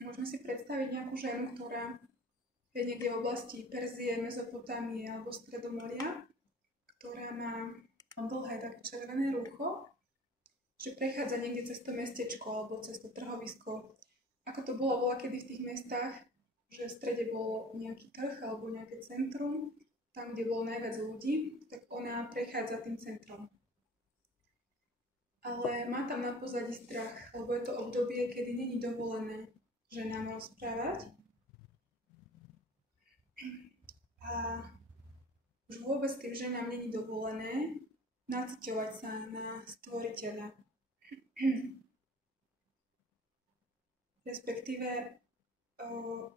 Môžeme si predstaviť nejakú ženu, ktorá je niekde v oblasti Perzie, Mezopotámie alebo Stredomoria, ktorá má dlhé také červené rúcho, že prechádza niekde cez to mestečko alebo cez to trhovisko. Ako to bolo voľakedy v tých mestách, že v strede bol nejaký trh alebo nejaké centrum, tam, kde bolo najviac ľudí, tak ona prechádza tým centrom. Ale má tam na pozadí strach, lebo je to obdobie, kedy není dovolené ženám rozprávať. A už vôbec tým ženám není dovolené naciťovať sa na stvoriteľa. Respektíve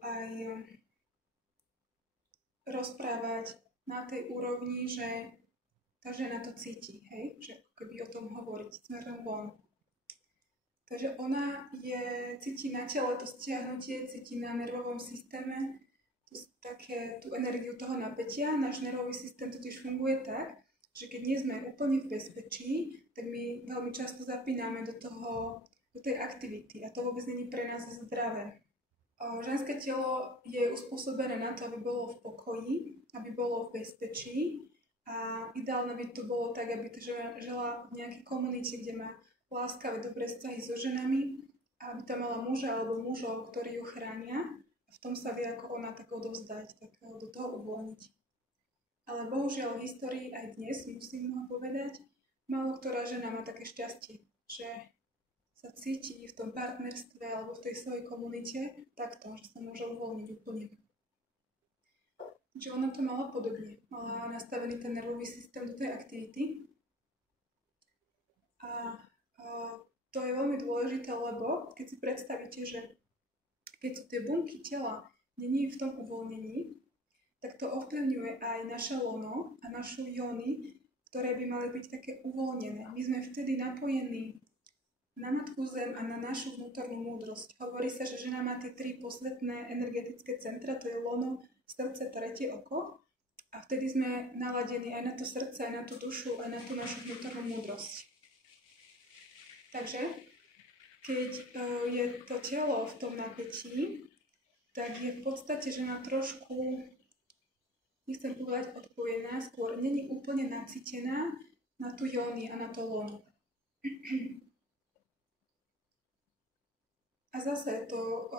aj rozprávať na tej úrovni, že tá žena to cíti, hej? Že ako keby o tom hovoriť smerom von. Takže ona cíti na tele to stiahnutie, cíti na nervovom systéme tú energiu toho napätia. Náš nervový systém totiž funguje tak, že keď nie sme úplne v bezpečí, tak my veľmi často zapíname do tej aktivity a to vôbec nie je pre nás zdravé. Ženské telo je uspôsobené na to, aby bolo v pokoji, aby bolo v bezpečí a ideálne by to bolo tak, aby žila v nejakej komunite, kde má láskavé, dobré vzťahy so ženami a aby tam mala muža alebo mužov, ktorí ju chránia a v tom sa vie, ako ona tak odovzdať, tak do toho uvoľniť. Ale bohužiaľ v histórii aj dnes, musím povedať, málo ktorá žena má také šťastie, že sa cíti v tom partnerstve alebo v tej svojej komunite takto, že sa môže uvoľniť úplne. Čiže ona to mala podobne. Mala nastavený ten nervový systém do tej aktivity. A to je veľmi dôležité, lebo keď si predstavíte, že keď sú tie bunky tela není v tom uvoľnení, tak to ovplyvňuje aj naše lono a našu jóny, ktoré by mali byť také uvoľnené. My sme vtedy napojení na Matku Zem a na našu vnútornú múdrosť. Hovorí sa, že žena má tie 3 posvetné energetické centra, to je lono, srdce, tretie oko. A vtedy sme naladení aj na to srdce, aj na tú dušu, aj na tú našu vnútornú múdrosť. Takže, keď je to telo v tom napätí, tak je v podstate žena trošku, nechcem povedať odpojená, skôr není úplne nacítená na tú jóny a na to lono. A zase to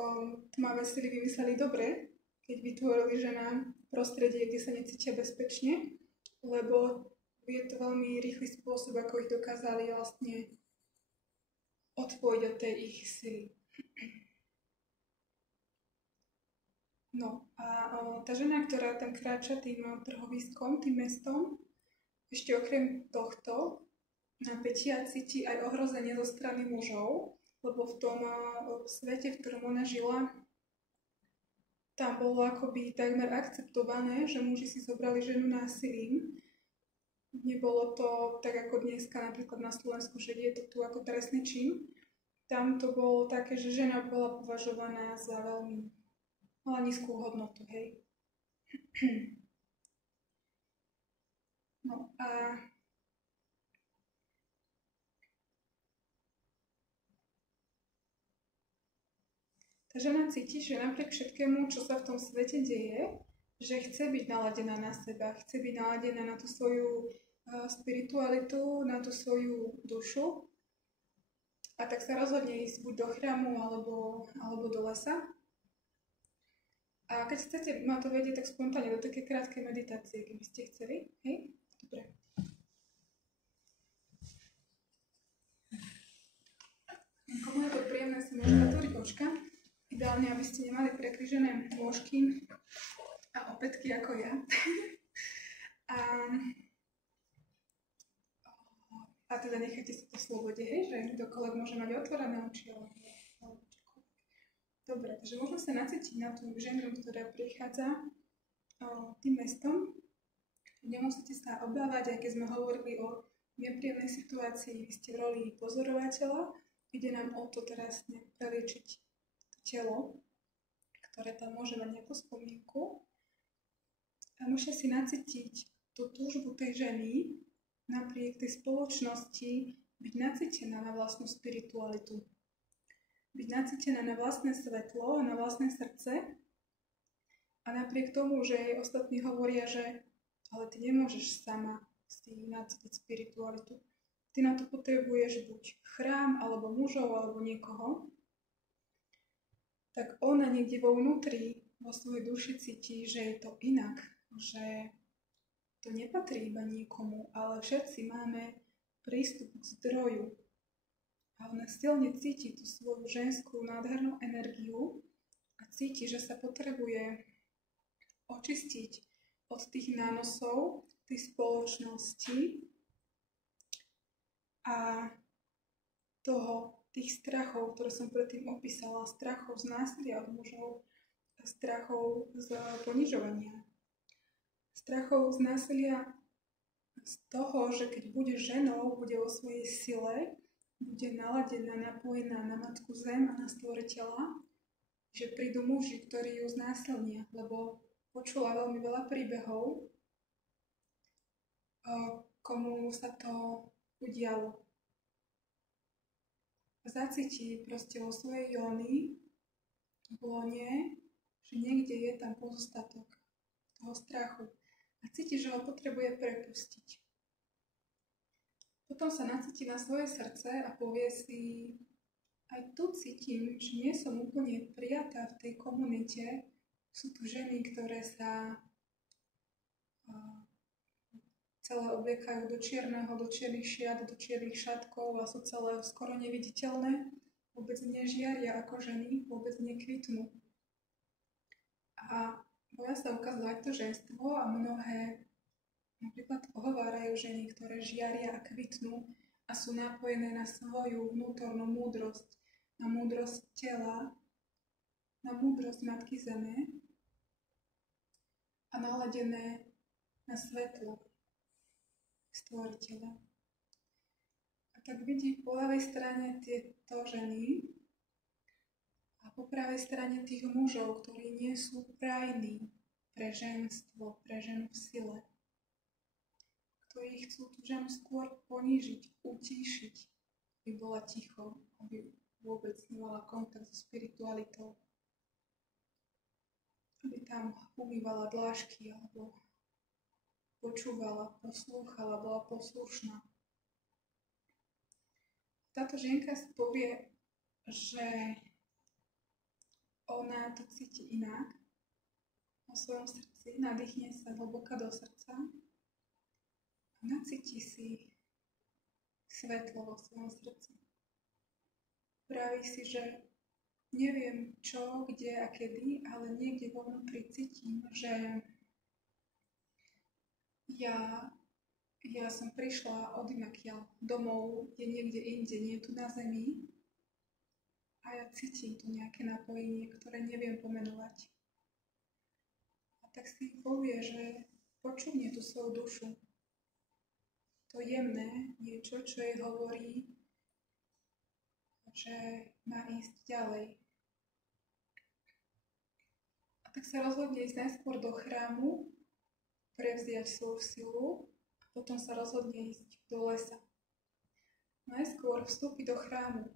tmavé sily vymysleli dobre, keď vytvorili ženám prostredie, kde sa necítia bezpečne, lebo je to veľmi rýchly spôsob, ako ich dokázali vlastne odpojiť od tej ich sily. No a tá žena, ktorá tam kráča tým trhoviskom, tým mestom, ešte okrem tohto napätia cíti aj ohrozenie zo strany mužov, lebo v tom svete, v ktorom ona žila, tam bolo akoby takmer akceptované, že muži si zobrali ženu násilím. Nebolo to tak ako dneska napríklad na Slovensku, že je to tu ako trestný čin. Tam to bolo také, že žena bola považovaná za veľmi nízku hodnotu, hej. No a tá žena cíti, že napriek všetkému, čo sa v tom svete deje, že chce byť naladená na seba, chce byť naladená na tú svoju spiritualitu, na tú svoju dušu. A tak sa rozhodne ísť buď do chrámu, alebo do lesa. A keď chcete ma to vedieť, tak spontánne do také krátkej meditácie, keby ste chceli. Hej? Dobre. Komu je to príjemné, si môže zatvoriť očka. Ideálne, aby ste nemali prekryžené nôžky a opätky ako ja. A teda nechajte sa to v slobode, hej, že kdokoľvek môže mať otvorené oči. Dobre, takže môžeme sa nacítiť na tú ženu, ktorá prichádza tým mestom. Nemusíte sa obávať, aj keď sme hovorili o nepríjemnej situácii, vy ste v roli pozorovateľa. Ide nám o to teraz preliečiť telo, ktoré tam môže mať nejakú spomienku. A môžete si nacítiť tú túžbu tej ženy, napriek tej spoločnosti, byť nacítená na vlastnú spiritualitu. byť nacítená na vlastné svetlo, na vlastné srdce a napriek tomu, že jej ostatní hovoria, že ale ty nemôžeš sama si nacítiť spiritualitu. Ty na to potrebuješ buď chrám, alebo mužov, alebo niekoho, tak ona niekde vo vnútri, vo svojej duši cíti, že je to inak, že to nepatrí iba niekomu, ale všetci máme prístup k zdroju. A ona silne cíti tú svoju ženskú nádhernú energiu a cíti, že sa potrebuje očistiť od tých nánosov, tých spoločností a tých strachov, ktoré som predtým opísala, strachov z násilia od mužov, strachov z ponižovania, strachov z násilia z toho, že keď bude ženou, bude vo svojej sile, bude naladená, napojená na Matku Zem a na Stvoriteľa, že prídu muži, ktorí ju znásilnia, lebo počula veľmi veľa príbehov, komu sa to udialo. Zacíti proste vo svojej jóny, v lone, že niekde je tam pozostatok toho strachu a cíti, že ho potrebuje prepustiť. Potom sa nacíti na svoje srdce a povie si, aj tu cítim, že nie som úplne prijatá v tej komunite. Sú tu ženy, ktoré sa celé obliekajú do čierneho, do čiernych šiat, do čiernych šatkov a sú celé skoro neviditeľné. Vôbec nežiaria ako ženy, vôbec nekvitnú. A boja sa ukazovať to ženstvo a mnohé napríklad ohovárajú ženy, ktoré žiaria a kvitnú a sú napojené na svoju vnútornú múdrosť, na múdrosť tela, na múdrosť Matky Zeme a naladené na svetlo Stvoriteľa. A tak vidí po ľavej strane tieto ženy a po pravej strane tých mužov, ktorí nie sú prajní pre ženstvo, pre ženu v sile, ktorí chcú tú ženu skôr ponížiť, utíšiť, aby bola ticho, aby vôbec nemala kontakt so spiritualitou, aby tam umývala dlášky alebo počúvala, poslúchala, bola poslušná. Táto žienka si povie, že ona to cíti inak vo svojom srdci, nadýchne sa hlboka do srdca, nacíti si svetlo vo svojom srdci. Praví si, že neviem čo, kde a kedy, ale niekde vo vnútri cítim, že ja som prišla odinakiaľ domov, je niekde inde, nie tu na zemi a ja cítim tu nejaké napojenie, ktoré neviem pomenovať. A tak si povie, že počúvne tú svoju dušu. To jemné niečo, čo jej hovorí, že má ísť ďalej. A tak sa rozhodne ísť najskôr do chrámu, prevziať svoju silu a potom sa rozhodne ísť do lesa. Najskôr vstúpi do chrámu.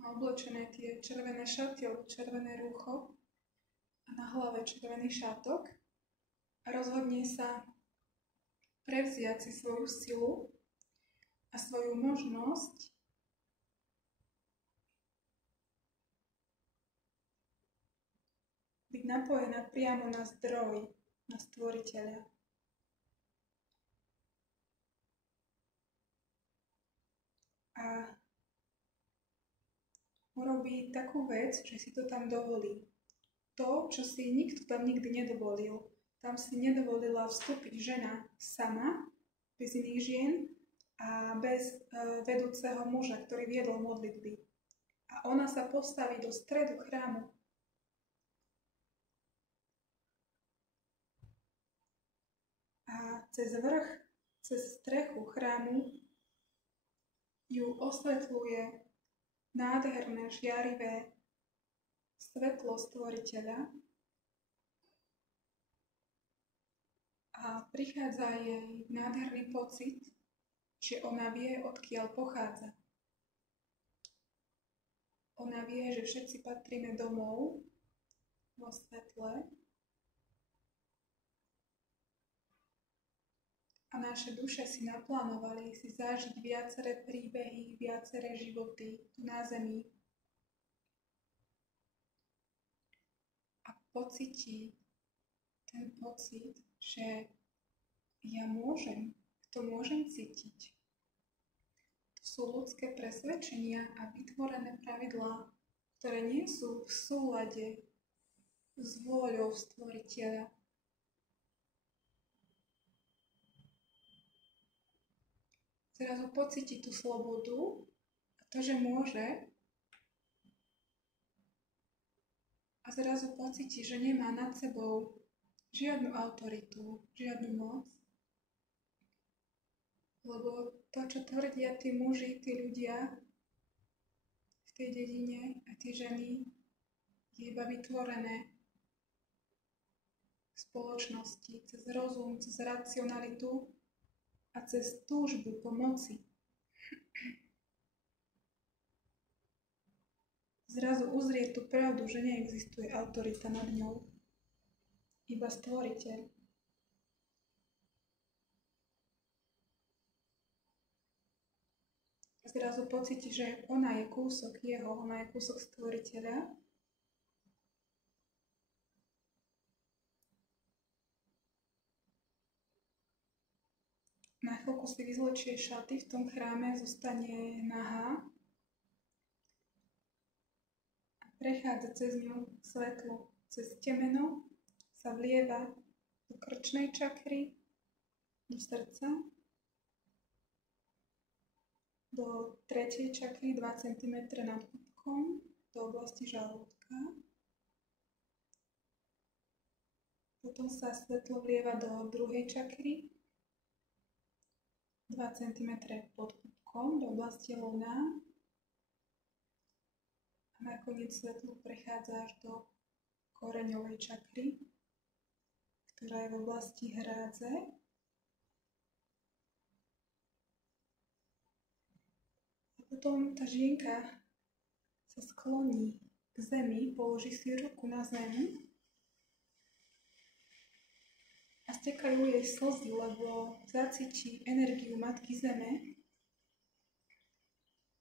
Má oblečené tie červené šaty alebo červené rúcho a na hlave červený šátok a rozhodne sa prevziať si svoju silu a svoju možnosť byť napojená priamo na zdroj, na Stvoriteľa. A urobí takú vec, že si to tam dovolí. To, čo si nikto tam nikdy nedovolil. Tam si nedovolila vstúpiť žena sama, bez iných žien a bez vedúceho muža, ktorý viedol modlitby. A ona sa postaví do stredu chrámu. A cez vrch, cez strechu chrámu ju osvetľuje nádherné, žiarivé svetlo Stvoriteľa a prichádza jej nádherný pocit, že ona vie, odkiaľ pochádza. ona vie, že všetci patríme domov vo svetle a naše duše si naplánovali si zažiť viaceré príbehy, viaceré životy tu na zemi. A pocíti ten pocit, že ja to môžem cítiť. To sú ľudské presvedčenia a vytvorené pravidlá, ktoré nie sú v súlade s vôľou Stvoriteľa. Zrazu pocíti tú slobodu a to, že môže, a zrazu pocíti, že nemá nad sebou žiadnu autoritu, žiadnu moc. Lebo to, čo tvrdia tí muži, tí ľudia v tej dedine a tie ženy, je iba vytvorené v spoločnosti cez rozum, cez racionalitu a cez túžbu po moci. Zrazu uzrie tú pravdu, že neexistuje autorita nad ňou, iba Stvoriteľ. Zrazu pocíti, že ona je kúsok jeho, ona je kúsok Stvoriteľa. Na chvíľku si vyzlečie šaty v tom chráme, zostane nahá a prechádza cez ňu svetlo. Cez temeno sa vlieva do krčnej čakry, do srdca, do 3. čakry 2 cm nad pupkom, do oblasti žalúdka. Potom sa svetlo vlieva do 2. čakry 2 cm pod pupkom, do oblasti lona. A nakoniec svetlo prechádza až do koreňovej čakry, ktorá je v oblasti hrádze. Potom tá žienka sa skloní k zemi, položí si ruku na zem a stekajú jej slzy, lebo zacíti energiu Matky Zeme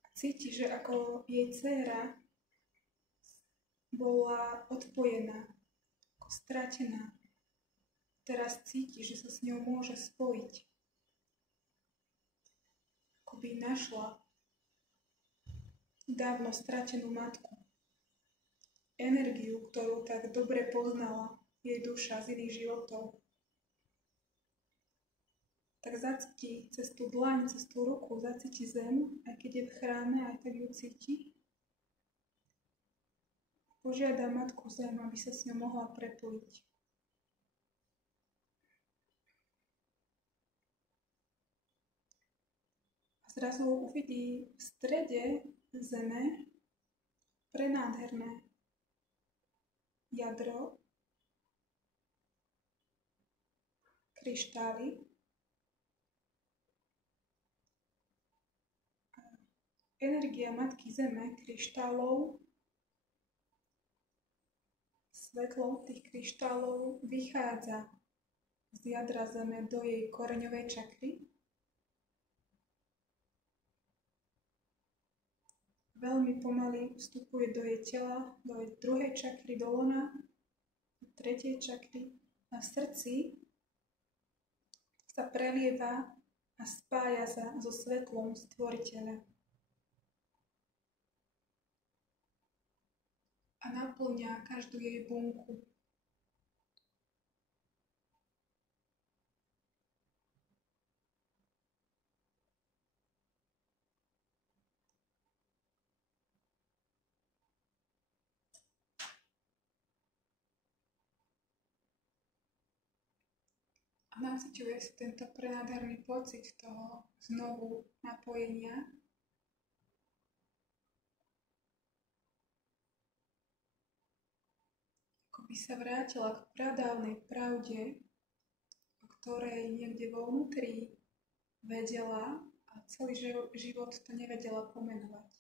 a cíti, že ako jej dcéra bola odpojená, ako stratená. Teraz cíti, že sa s ňou môže spojiť. Ako by našla dávno stratenú matku. Energiu, ktorú tak dobre poznala jej duša z iných životov. Tak zacíti cez tú dlaň, cez tú ruku, zacíti zem, aj keď je v chráme, aj tak ju cíti. Požiada Matku Zem, aby sa s ňou mohla prepojiť. A zrazu uvidí v strede Zeme prenádherné jadro, kryštály a energia Matky Zeme, kryštálov, svetlo tých kryštálov vychádza z jadra Zeme do jej koreňovej čakry. Veľmi pomaly vstupuje do jej tela, do jej 2. čakry, do lona, do 3. čakry a v srdci sa prelieva a spája sa so svetlom Stvoriteľa. A naplňa každú jej bunku. A naciťuje si tento prenádherný pocit toho znovu napojenia. Ako by sa vrátila k pradávnej pravde, o ktorej niekde vo vnútri vedela a celý život to nevedela pomenovať.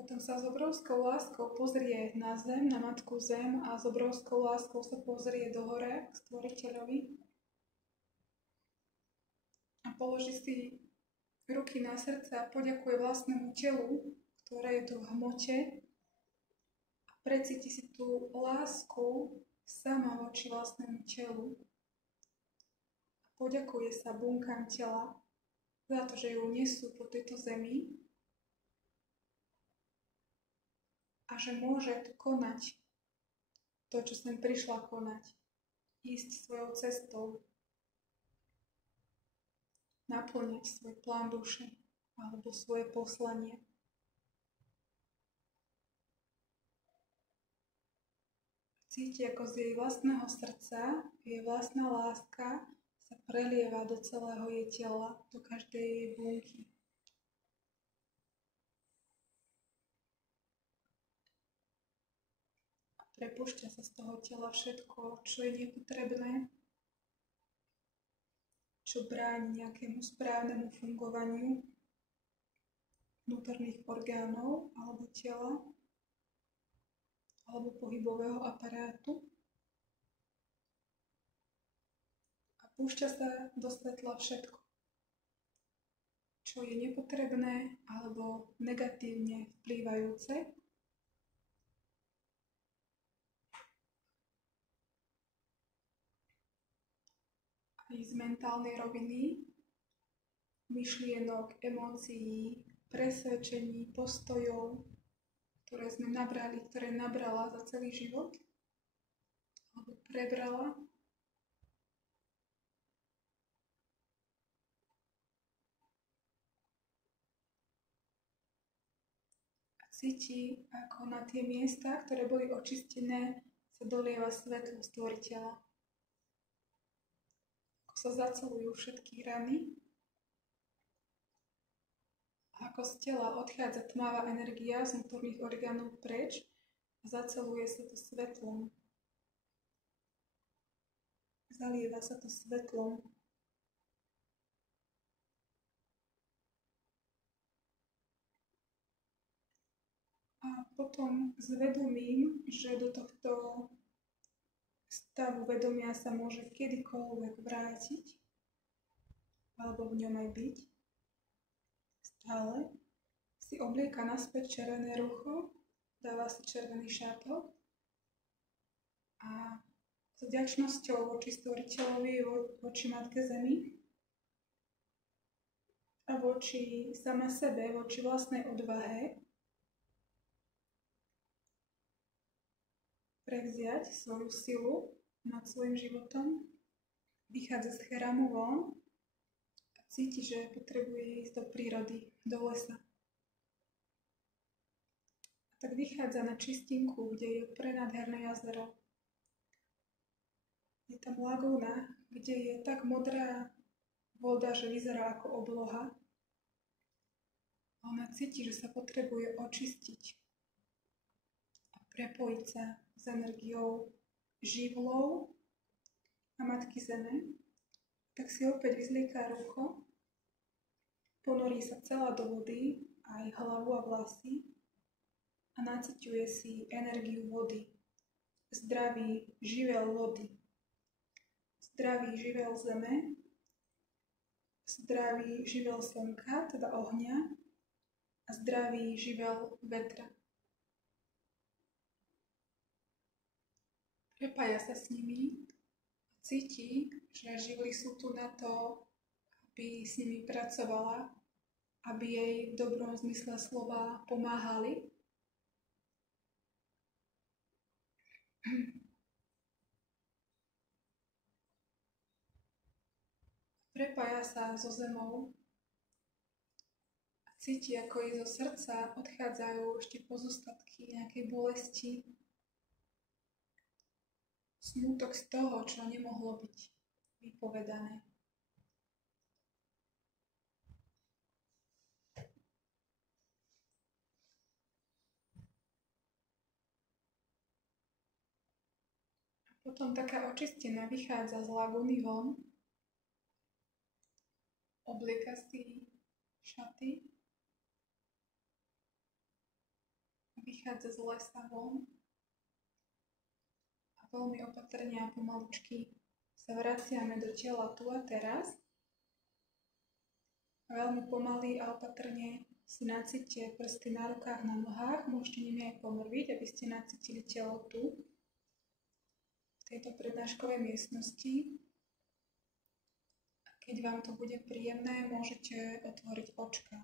Potom sa s obrovskou láskou pozrie na zem, na matku zem a s obrovskou láskou sa pozrie do hore k stvoriteľovi a položí si ruky na srdce a poďakuje vlastnému telu, ktoré je tu v hmote a precíti si tú lásku sama voči vlastnému telu a poďakuje sa bunkám tela za to, že ju nesú po tejto zemi a že môže konať to, čo sem prišla konať. Ísť svojou cestou. Naplňať svoj plán duše alebo svoje poslanie. Cíti, ako z jej vlastného srdca jej vlastná láska sa prelieva do celého jej tela, do každej jej bunky. Prepúšťa sa z toho tela všetko, čo je nepotrebné, čo bráni nejakému správnemu fungovaniu vnútorných orgánov alebo tela alebo pohybového aparátu. A púšťa sa do svetla všetko, čo je nepotrebné alebo negatívne vplývajúce. Aj z mentálnej roviny, myšlienok, emócií, presvedčení, postojov, ktoré sme nabrali, ktoré nabrala za celý život, alebo prebrala. A cíti, ako na tie miesta, ktoré boli očistené, sa dolieva svetlo stvoriteľa. Sa zacelujú všetky rany a ako z tela odchádza tmavá energia z vnútorných orgánov preč a zaceluje sa to svetlom. Zalieva sa to svetlom. A potom s vedomím, že do tohto stavu vedomia sa môže kedykoľvek vrátiť, alebo v ňom aj byť, stále si oblieka naspäť červené rucho, dáva si červený šátok a s vďačnosťou voči stvoriteľovi, voči Matke Zemi a voči sama sebe, voči vlastnej odvahe prevziať svoju silu nad svojim životom, vychádza z chrámu von a cíti, že potrebuje ísť do prírody, do lesa. A tak vychádza na čistinku, kde je prenádherné jazero. Je tam lagúna, kde je tak modrá voda, že vyzerá ako obloha. A ona cíti, že sa potrebuje očistiť a prepojiť sa s energiou živlov a Matky Zeme, tak si opäť vyzlieká rucho, ponorí sa celá do vody, aj hlavu a vlasy a naciťuje si energiu vody, zdravý živel vody, zdravý živel zeme, zdravý živel slnka, teda ohňa a zdravý živel vetra. Prepája sa s nimi a cíti, že živly sú tu na to, aby s nimi pracovala, aby jej v dobrom zmysle slova pomáhali. Prepája sa so zemou a cíti, ako jej zo srdca odchádzajú ešte pozostatky nejakej bolesti, smútok z toho, čo nemohlo byť vypovedané. A potom taká očistená vychádza z lagúny von, oblieka si šaty vychádza z lesa von a veľmi opatrne a pomaličky sa vraciame do tela tu a teraz. A veľmi pomaly a opatrne si nacíte prsty na rukách, na nohách. Môžete nimi aj pomrviť, aby ste nacítili telo tu, v tejto prednáškovej miestnosti. A keď vám to bude príjemné, môžete otvoriť očka.